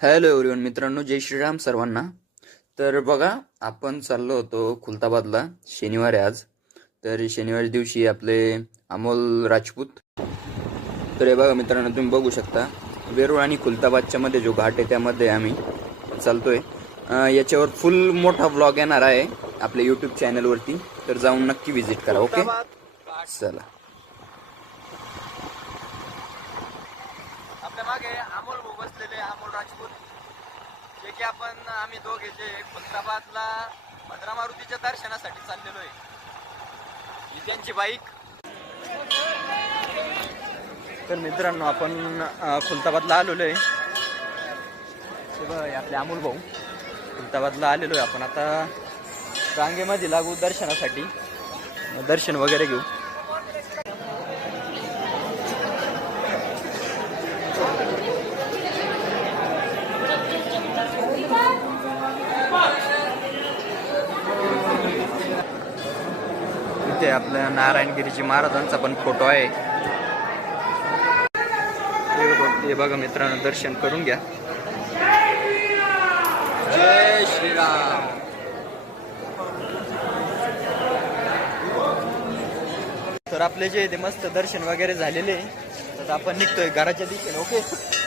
Hello everyone मित्रांनो, जय श्रीराम सर्वांना. तर बघा, आपण चाललो होतो खुलताबादला. शनिवार आहे आज. तर शनिवारी दिवशी आपले अमोल राजपूत. तर हे बघा मित्रांनो, तुम्ही बघू शकता वेरूळ आणि खुलताबादच्या मध्ये जो घाट आहे त्यामध्ये आम्ही चालतोय. याच्यावर फुल मोठा व्लॉग येणार आहे आपल्या यूट्यूब चॅनलवरती. तर जाऊन नक्की व्हिजिट करा. ओके, चला. आपल्या मागे अमोल भाऊ बसलेले, अमोल राजपूत, जे की आम्ही दोघे जे खुलताबादला भद्रा मारुतीच्या दर्शनासाठी चाललेलो आहे. ही त्यांची बाईक. तर मित्रांनो, आपण खुलताबादला आलेलो आहे. आपले अमोल भाऊ खुलताबादला आलेलो आहे. आपण आता रांगेमध्ये लागू दर्शनासाठी. दर्शन वगैरे घेऊ. इथे आपल्या नारायणगिरीजी महाराजांचा पण फोटो आहे. हे बघा मित्रांनो, दर्शन करून घ्या. जय श्रीराम. तर आपले जे ते मस्त दर्शन वगैरे झालेले. तर आपण निघतोय घराच्या दिशेने. ओके.